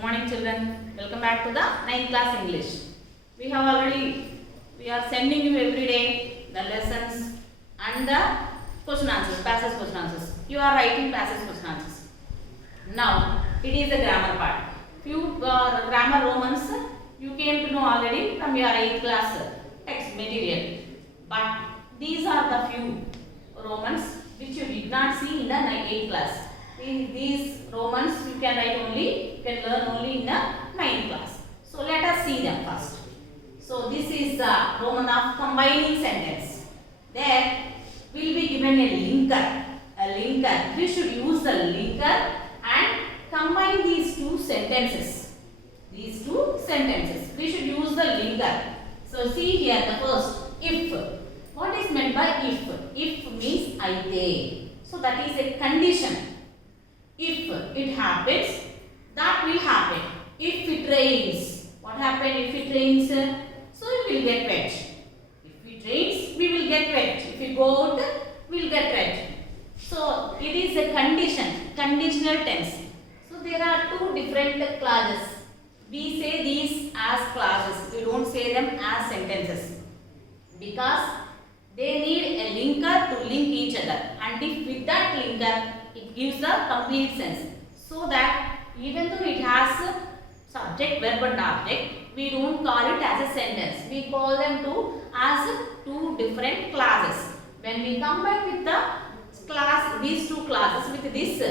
morning children. Welcome back to the 9th class English. We are sending you every day the lessons and the question answers, passage question answers. You are writing passage question answers. Now it is the grammar part. Few grammar Romans you came to know already from your 8th class text material. But these are the few Romans which you did not see in the 8th class. These Romans you can learn only in the 9th class. So let us see them first. So this is the Roman of combining sentence. There will be given a linker. We should use the linker and combine these two sentences. We should use the linker. So see here the first, if. What is meant by if? If means aithe. So that is a condition. If it happens, that will happen. If it rains, what happens if it rains? So we will get wet. If it rains, we will get wet. If we go out, we will get wet. So it is a condition, conditional tense. So there are two different clauses. We say these as clauses. We don't say them as sentences. Because they need a linker to link each other. And if with that linker, it gives a complete sense. So that even though it has subject, verb and object, we don't call it as a sentence. We call them as two different clauses. When we combine with the these two clauses with this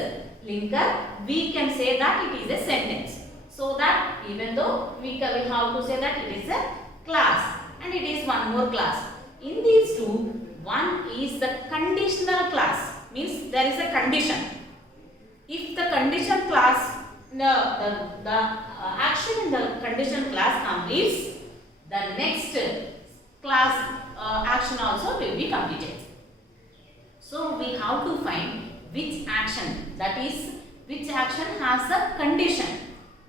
linker, we can say that it is a sentence. So that even though we have to say that it is a clause and it is one more clause. In these two, one is the conditional clause. Means there is a condition. If the condition clause, the action in the condition clause completes, the next clause action also will be completed. So we have to find which action, that is which action has a condition.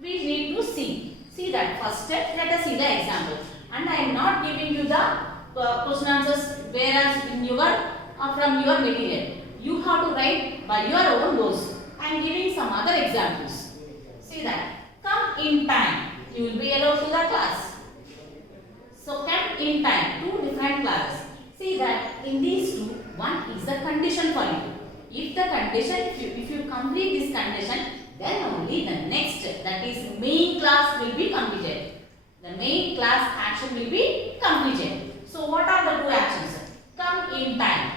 We need to see that first. Let us see the example. And I am not giving you the question answers whereas in from your material. You have to write by your own words. I am giving some other examples. See that. Come in time. You will be allowed to the class. So come in time. Two different classes. See that in these two, one is the condition for you. If the condition, if you complete this condition, then only the next, that is main class will be completed. The main class action will be completed. So what are the two actions? Come in time.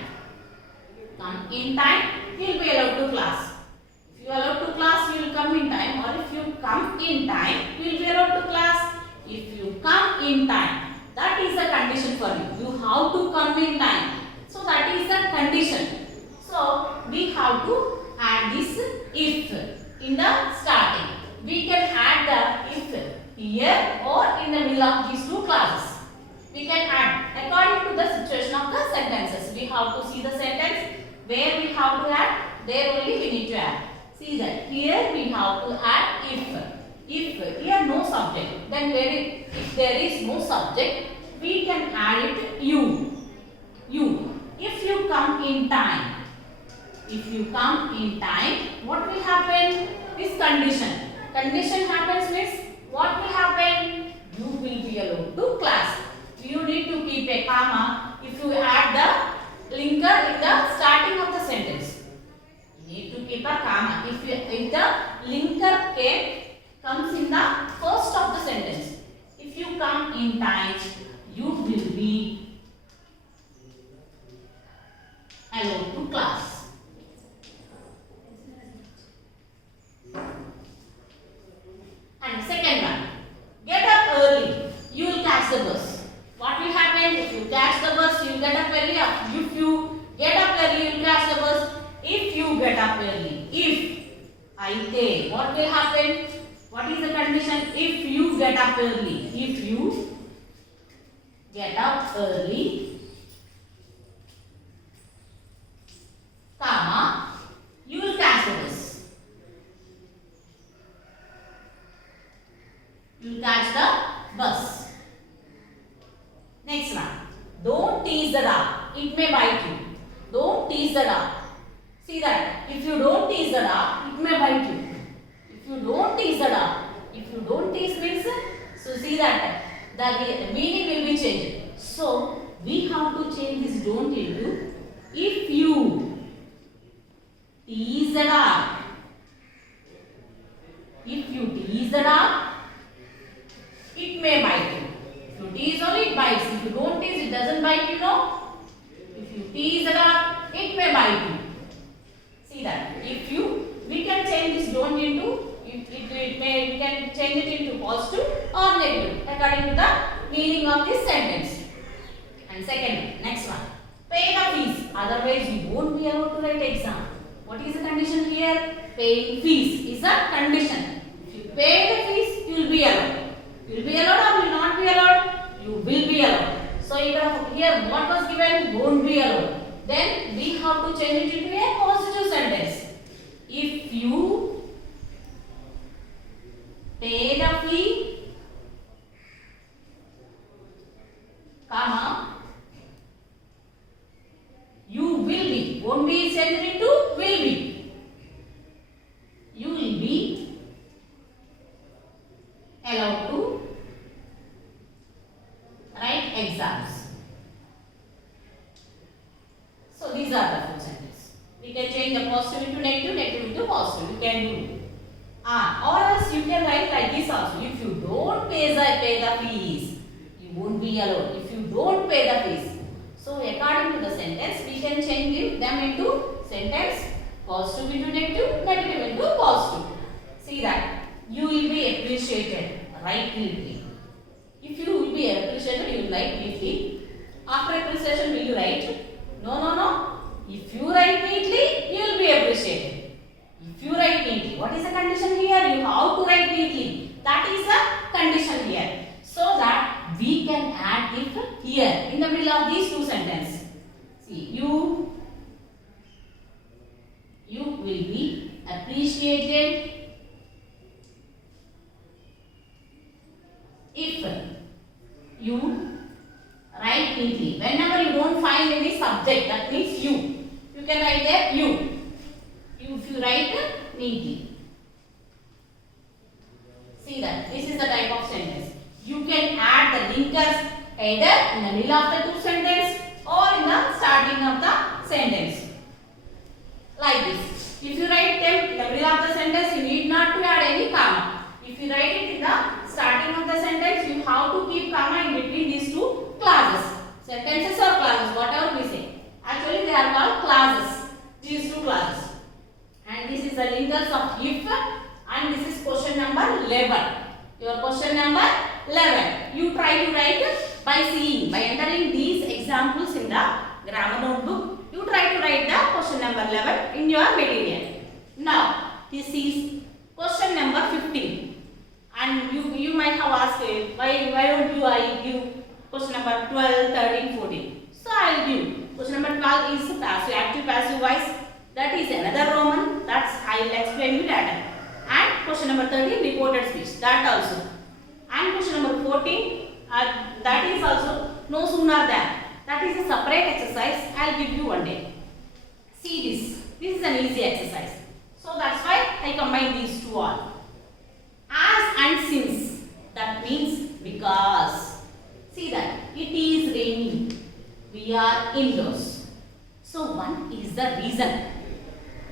Come in time, you will be allowed to class. If you are allowed to class, you will come in time. Or if you come in time, you will be allowed to class. If you come in time, that is a condition for you. You have to come in time. So that is the condition. So we have to add this if in the starting. We can add the if here or in the middle of these two clauses. We can add according to the situation of the sentences. We have to see the sentence where we have to add, there only we need to add. See that here we have to add if. If here no subject, then if there is no subject, we can add it you. If you come in time. If you come in time, what will happen? This condition. Condition happens means what will happen? You will be allowed to class. You need to keep a comma if you add the linker in the starting of the sentence. You need to keep a comma if the linker comes in the first of the sentence. If you come in time, you will be allowed to class. And second one, get up early, you will catch the bus. What will happen? If you catch the bus, you will get up early. If you get up early, you will catch the bus. If you get up early, aithe, what will happen? What is the condition? If you get up early. If you get up early, comma, you will catch the bus. You will catch the bus. Next one. Don't tease the dog. It may bite you. Don't tease the dog. See that. If you don't tease the dog, it may bite you. If you don't tease the dog, don't tease means, so see that the meaning will be changed. So we have to change this don't into if you tease the dog. If you tease the dog, it may bite you. If you tease only, it bites. If you don't tease, it doesn't bite, you know. If you tease the dog, it may bite you. See that. If you, we can change this don't into, we can change it into positive or negative according to the meaning of this sentence. And second, next one. Pay the fees. Otherwise, you won't be able to write exam. What is the condition here? Paying fees is a condition. If you pay the fees, you will be allowed. You will be allowed or will not be allowed? You will be allowed. So here what was given? Won't be allowed. Then we have to change it into a positive sentence. If you pay the fee, comma, you will be. Won't be changed into will be. You will be allowed to write exams. So these are the full sentences. We can change the positive into negative, negative into positive. You can do. Or else you can write like this also. If you don't pay the fees, you won't be allowed. If you don't pay the fees. So according to the sentence, we can change them into sentence positive into negative, negative into positive. See that. You will be appreciated. Write neatly. If you will be appreciated, you will write neatly. After appreciation, will you write? No. If you write neatly, you will be appreciated. If you write neatly, what is the condition here? You have to write neatly. That is a condition here. So that we can add it here in the middle of these two sentences. See, you will be appreciated if you write neatly. Whenever you don't find any subject, that means you can write there you. If you write neatly. See that this is the type of sentence. You can add the linkers either in the middle of the two sentences or in the starting of the sentence. Like this. If you write them in the middle of the sentence, you need not to add any comma. If you write it in the starting of the sentence, you have to keep comma in between these two clauses. Sentences or clauses, whatever we say. Actually, they are called clauses. These two clauses. And this is the linkers of if, and this is question number 11. Your question number 11. You try to write by seeing, by entering these examples in the grammar notebook. You try to write the question number 11 in your material. Now, this is question number 15. And you might have asked, why don't you I give question number 12, 13, 14. So I will give. Question number 12 is passive, active, passive voice. That is another Roman. That's I will explain you later. And question number 13, reported speech. That also. And question number 14, that is also no sooner than. That is a separate exercise. I will give you one day. See this. This is an easy exercise. So that's why I combine these two all. As and since. That means because. See that. It is raining. We are indoors. So one is the reason.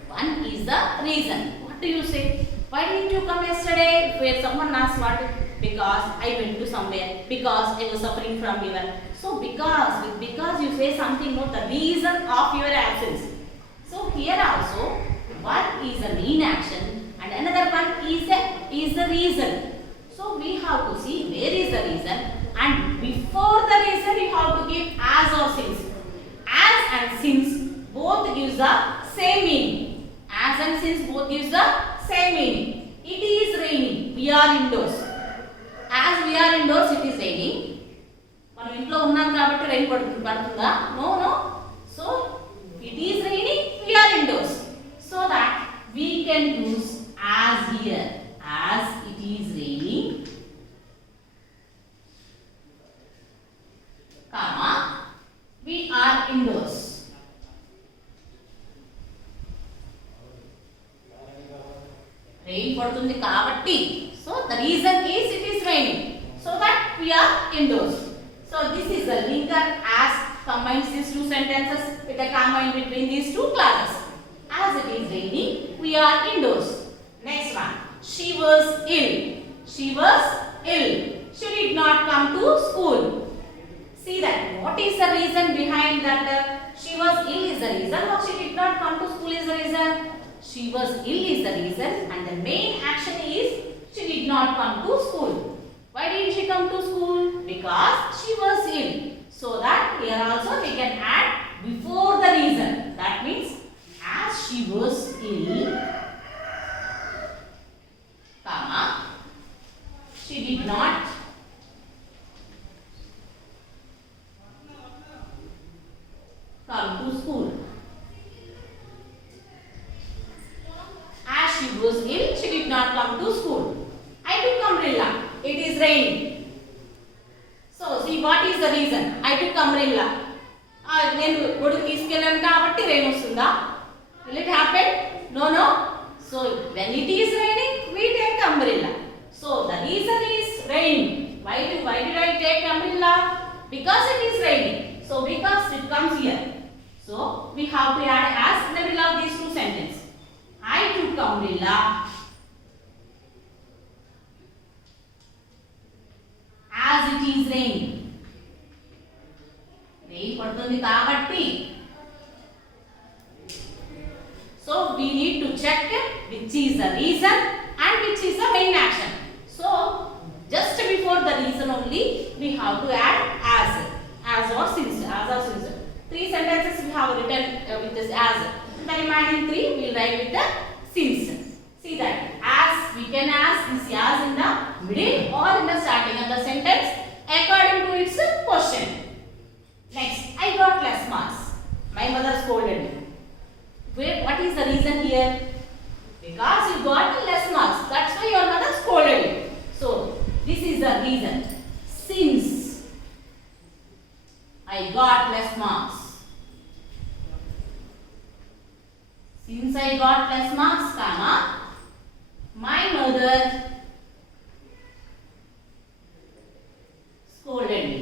One is the reason. What do you say? Why didn't you come yesterday? Where someone asks what? Because I went to somewhere. Because I was suffering from fever. So because you say something about the reason of your absence. So here also one is the main action and another one is the reason. So we have to see where is the reason, and before the reason you have to give as or since. As and since both gives the same meaning. As and since both gives the same meaning. It is raining. We are indoors. As we are indoors, it is raining. మనం ఇంట్లో ఉన్నాం కాబట్టి rain పడుతుందా? No. So it is raining. We are indoors. So that we can use as here. As it is raining, comma, we are indoors. Rain పడుతుంది కాబట్టి, so the reason is it is raining. So that we are indoors. So this is the linker as combines these two sentences with a comma in between these two clauses. As it is raining, we are indoors. Next one. She was ill. She was ill. She did not come to school. See that. What is the reason behind that? She was ill is the reason, or she did not come to school is the reason? She was ill is the reason, and the main action is she did not come to school. Why didn't she come to school? Because she was ill. So that here also we can add before the reason. That means as she was ill, comma, she did not come to school. As she was ill, she did not come to school. I took umbrella. It is raining. So see what is the reason? I took umbrella. నేను గొడుగు తీసుకెళ్ళాను కాబట్టి rain వస్తుందా? Will it happen? No. So when it is raining, we take umbrella. So the reason is rain. Why did I take umbrella? Because it is raining. So because it comes here. So we have to add as in the middle of these two sentences. I took umbrella as it is raining. Rain పడుతుంది కాబట్టి. So we need to check which is the reason and which is the main action. So just before the reason only we have to add as or since. Three sentences we have written with this as. The remaining three we will write with the since. See that as we can ask this as in the middle or in the starting of the sentence according to its question. Next, I got less marks. My mother scolded me. What is the reason here? Because you got less marks. That's why your mother scolded you. So this is the reason. Since I got less marks. Since I got less marks, comma, my mother scolded me.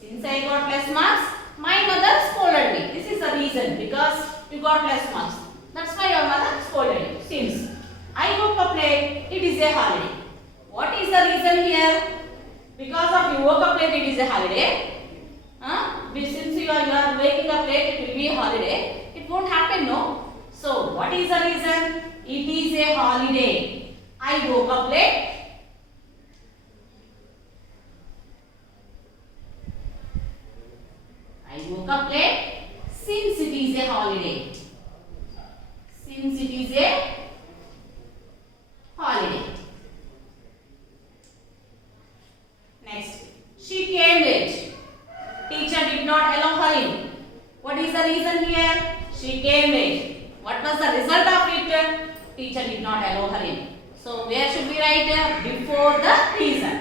Since I got less marks, my mother scolded me. This is the reason, because you got less marks. That's why your mother scolded you. Since I woke up late, it is a holiday. What is the reason here? Because of you woke up late, it is a holiday. Since you are waking up late, it will be a holiday. It won't happen, no? So, what is the reason? It is a holiday. I woke up late. I woke up late since it is a holiday. Since it is a holiday. Next, she came late. Teacher did not allow her in. What is the reason here? She came late. What was the result of it? Teacher did not allow her in. So where should we write? Before the reason.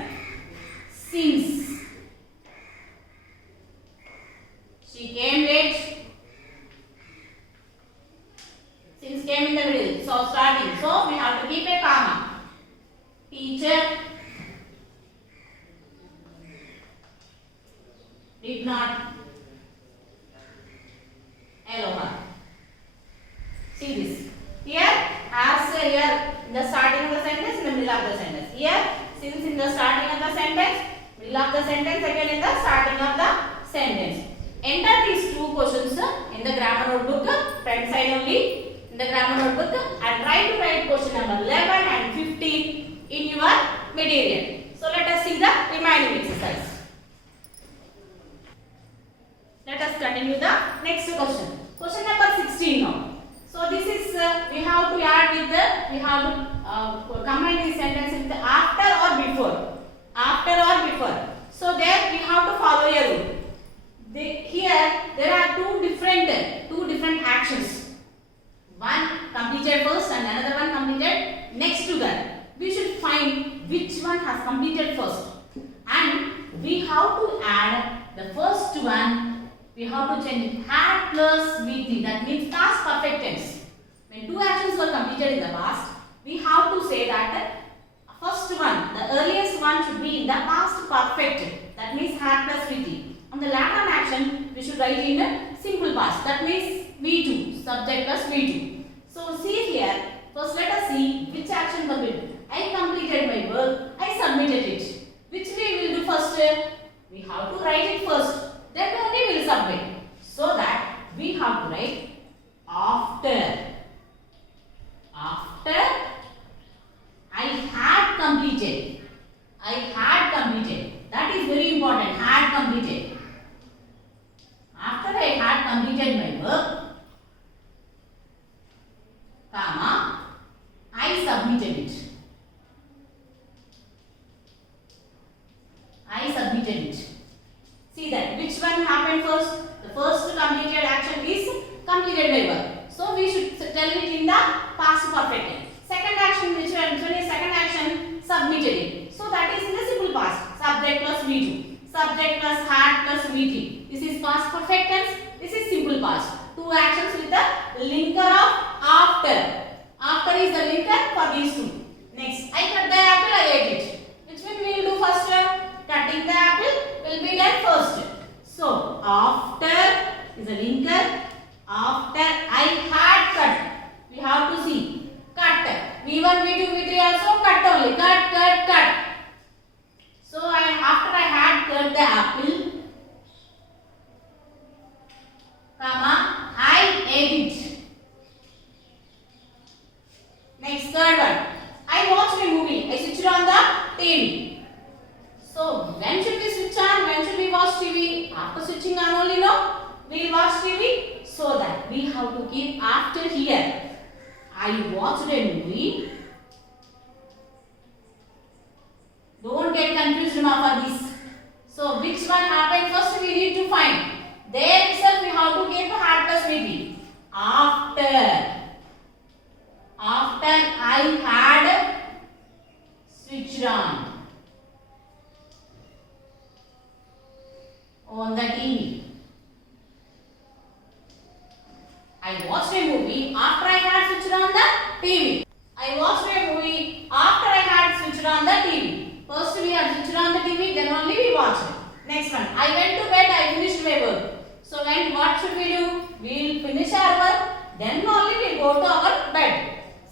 Since she came late. Since came in the middle. So starting. So we have to keep a comma. Teacher did not allow her. See this. Here, as here in the starting of the sentence, in the middle of the sentence. Here, since in the starting of the sentence, middle of the sentence, again in the starting of the sentence. Enter these two questions in the grammar notebook, front side only, in the grammar notebook, and try to write question number 11 and 15 in your material. So let us see the remaining exercise. Let us continue the next question. Question number 16 now. So this is we have to add with the combine this sentence with the after or before. After or before. So there we have to follow a rule. Here there are two different actions. One completed first and another one completed next to that. We should find which one has completed first, and we have to add the first one. We have to change it had plus VT. That means past perfect tense. when two actions were completed in the past, we have to say that first one, the earliest one should be in the past perfect. That means had plus VT. On the latter action, we should write in the simple past. That means V2, subject plus V2. So see here, first let us see which action completed. I completed my work, I submitted it. Which we will do first? We have to write it first. Then only we will submit. So that we have to write after. After I had completed. I had completed. That is very important. Had completed. After I had completed my work, comma, I submitted it. I submitted it. See that which one happened first? The first completed action is completed my work. So we should tell it in the past perfect tense. Second action, which one is second action? Submitted it. So that is in the simple past. Subject plus V2. Subject plus had plus VT. This is past perfect tense. This is simple past. Two actions with the linker of after. After is the linker for these two. Next, I cut the apple, I ate it. Which one we will do first? Cutting the apple will be done first. So, after is a linker. After I had cut. We have to see. Cut. V1, V2, V3 also cut only. Cut, cut, cut. So, after I had cut the apple, comma, I ate it. Next, third one. I watched a movie. I switched on the TV. So, when should we switch on? When should we watch TV? After switching on only, no? We will watch TV. So that we have to keep after here. I watched a movie. Don't get confused now for this. So, which one happened first we need to find. There itself we have to get had plus VT. After. After I had switched on the TV. I watched a movie after I had switched on the TV. I watched a movie after I had switched on the TV. First we had switched on the TV, then only we watched it. Next one. I went to bed, I finished my work. So when what should we do? We will finish our work, then only we go to our bed.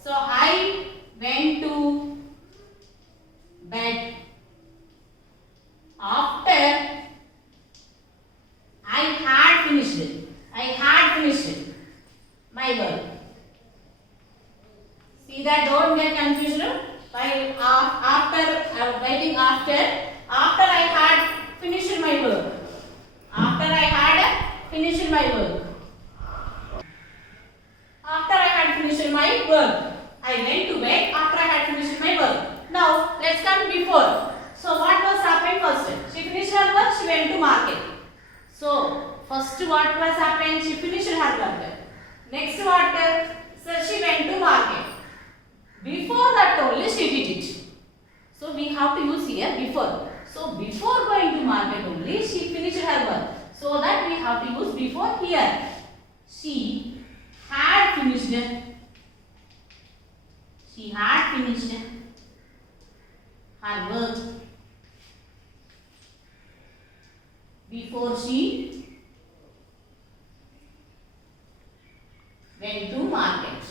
So I went to bed after I had finished it. I had finished it. My work. See that, don't get confused by after writing after. After I had finished my work. After I had finished my work. After I had finished my work. I went to bed after I had finished my work. Now let's come before. So what was happened first? She finished her work, she went to market. So first what was happened? She finished her work. Next what? So she went to market. Before that only she did it. So we have to use here before. So before going to market only she finished her work. So that we have to use before here. She had finished. She had finished her work before she went to market.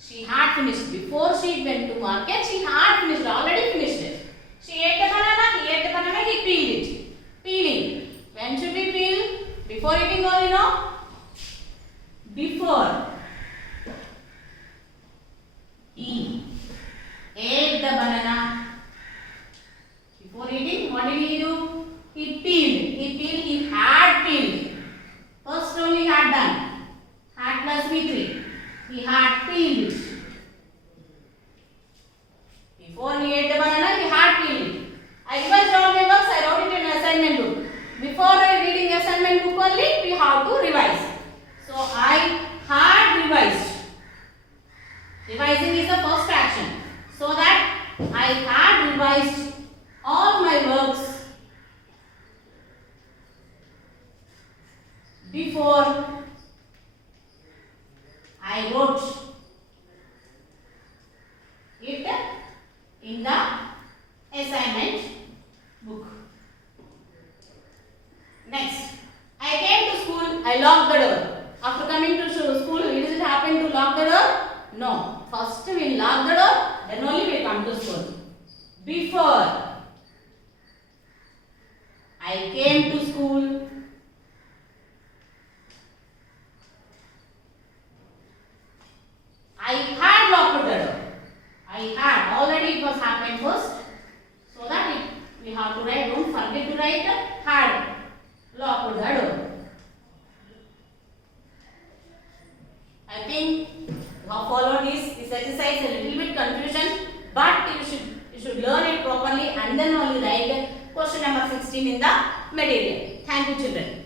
She had finished. Before she went to market, she had finished, already finished it. She ate the banana, he ate the banana, he peeled it. Peeling. When should we peel? Before eating only, no? Before he ate the banana. Before eating, what did he do? He peeled. He had peeled. First only had done. Had plus V3. He had peeled. Before he ate the banana, he had peeled. I revised all my works, I wrote it in assignment book. Before reading assignment book only, we have to revise. So I had revised. Revising is the first action. So that I had revised all my works I locked the door. After coming to school, is it happen to lock the door? No. First we lock the door, then only we come to school. Before I came to school, I had locked the door. I had. Already it was happened first. So that we have to write. Don't forget to write had locked the door. I think you have followed this exercise, a little bit confusion, but you should learn it properly and then only write question number 16 in the material. Thank you, children.